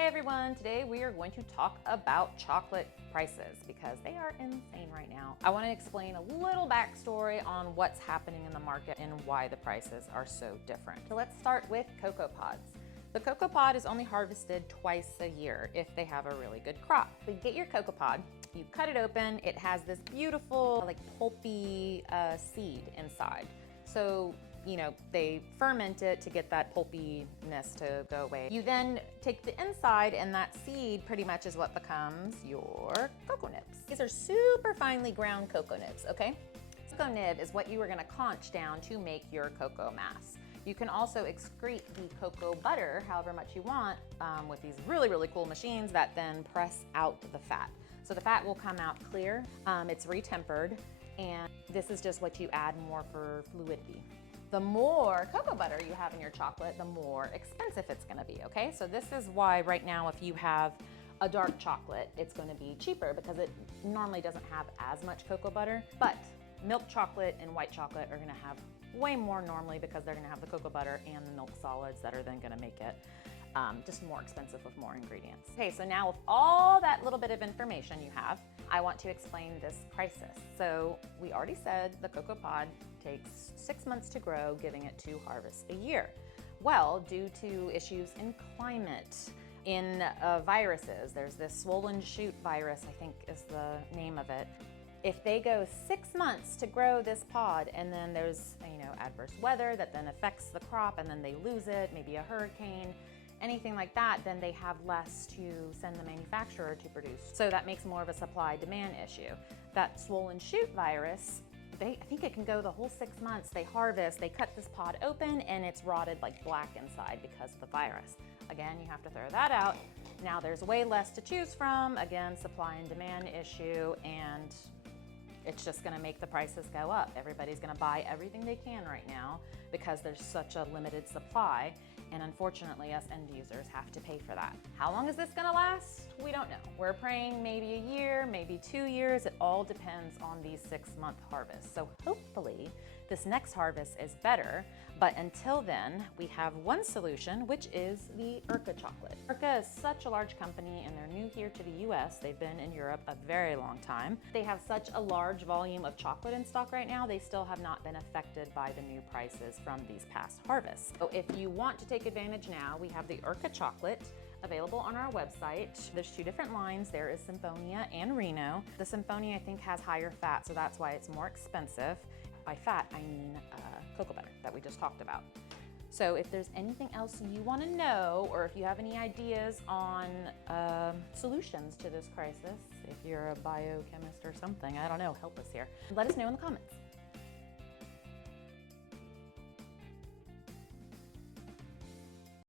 Hey everyone, today we are going to talk about chocolate prices because they are insane right now. I want to explain a little backstory on what's happening in the market and why the prices are so different. So let's start with cocoa pods. The cocoa pod is only harvested twice a year if they have a really good crop. So you get your cocoa pod, you cut it open, it has this beautiful like pulpy seed inside. So they ferment it to get that pulpiness to go away. You then take the inside and that seed pretty much is what becomes your cocoa nibs. These are super finely ground cocoa nibs, okay? Cocoa nib is what you are gonna conch down to make your cocoa mass. You can also excrete the cocoa butter however much you want with these really, really cool machines that then press out the fat. So the fat will come out clear, it's retempered, and this is just what you add more for fluidity. The more cocoa butter you have in your chocolate, the more expensive it's gonna be, okay? So this is why right now if you have a dark chocolate, it's gonna be cheaper because it normally doesn't have as much cocoa butter, but milk chocolate and white chocolate are gonna have way more normally because they're gonna have the cocoa butter and the milk solids that are then gonna make it just more expensive with more ingredients. Okay, so now with all that little bit of information you have, I want to explain this crisis. So we already said the cocoa pod takes 6 months to grow, giving it 2 harvests a year. Well, due to issues in climate, in viruses, there's this swollen shoot virus, I think is the name of it. If they go 6 months to grow this pod and then there's adverse weather that then affects the crop and then they lose it, maybe a hurricane, anything like that, then they have less to send the manufacturer to produce. So that makes more of a supply-demand issue. That swollen shoot virus, I think it can go the whole 6 months. They harvest, they cut this pod open, and it's rotted like black inside because of the virus. Again, you have to throw that out. Now there's way less to choose from. Again, supply and demand issue, and it's just gonna make the prices go up. Everybody's gonna buy everything they can right now because there's such a limited supply. And unfortunately, us end users have to pay for that. How long is this gonna last? We don't know. We're praying maybe a year, maybe 2 years. It all depends on these 6-month harvests. So hopefully this next harvest is better. But until then, we have one solution, which is the Irca Chocolate. Irca is such a large company and they're new here to the US. They've been in Europe a very long time. They have such a large volume of chocolate in stock right now, they still have not been affected by the new prices from these past harvests. So if you want to take advantage now, we have the Irca Chocolate available on our website. There's 2 different lines. There is Symphonia and Reno. The Symphonia I think has higher fat, so that's why it's more expensive. By fat, I mean cocoa butter that we just talked about. So if there's anything else you want to know, or if you have any ideas on solutions to this crisis, if you're a biochemist or something, I don't know, help us here. Let us know in the comments.